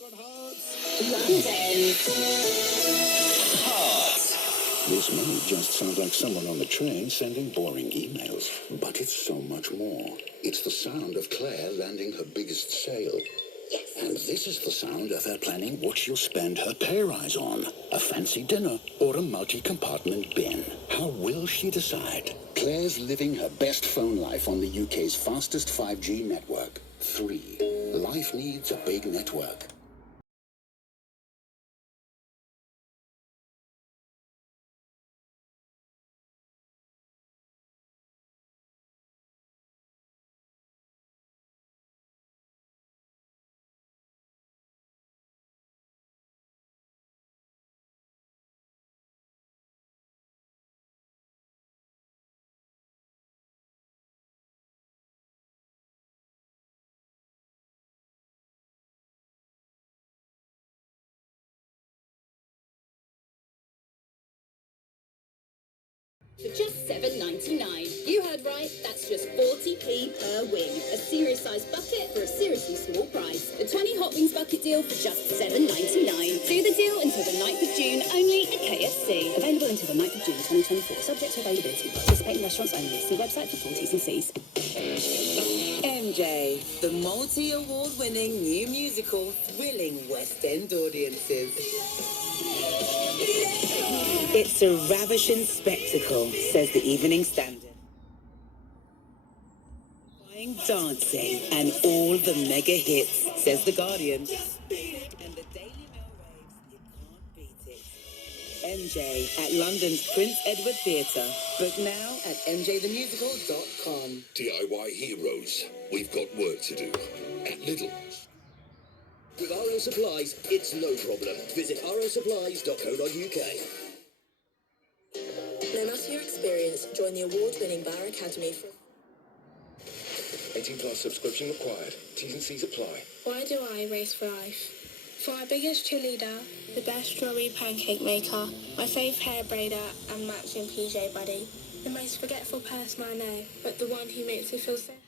This may just sound like someone on the train sending boring emails, but it's so much more. It's the sound of Claire landing her biggest sale. Yes. And this is the sound of her planning what she'll spend her pay rise on. A fancy dinner or a multi-compartment bin. How will she decide? Claire's living her best phone life on the UK's fastest 5G network. 3. Life needs a big network. For just $7.99. You heard right, that's just 40p per wing. A serious sized bucket for a seriously small price. The 20 Hot Wings bucket deal for just $7.99. Do the deal until the 9th of June, only at KFC. Available until the 9th of June 2024, subject to availability. Participating restaurants only. See website for full T's and C's. MJ, the multi-award-winning new musical thrilling West End audiences. It's a ravishing spectacle, says the Evening Standard. Dancing and all the mega hits, says the Guardian. And the Daily Mail raves, you can't beat it. MJ at London's Prince Edward Theatre. Book now at mjthemusical.com. DIY heroes, we've got work to do. At Lidl. With RO Supplies, it's no problem. Visit rosupplies.co.uk. No matter your experience, join the award-winning Bar Academy for 18 plus subscription required. T's and C's apply. Why do I race for life? For our biggest cheerleader, the best strawberry pancake maker, my fave hair braider and matching PJ buddy, the most forgetful person I know, but the one who makes me feel safe.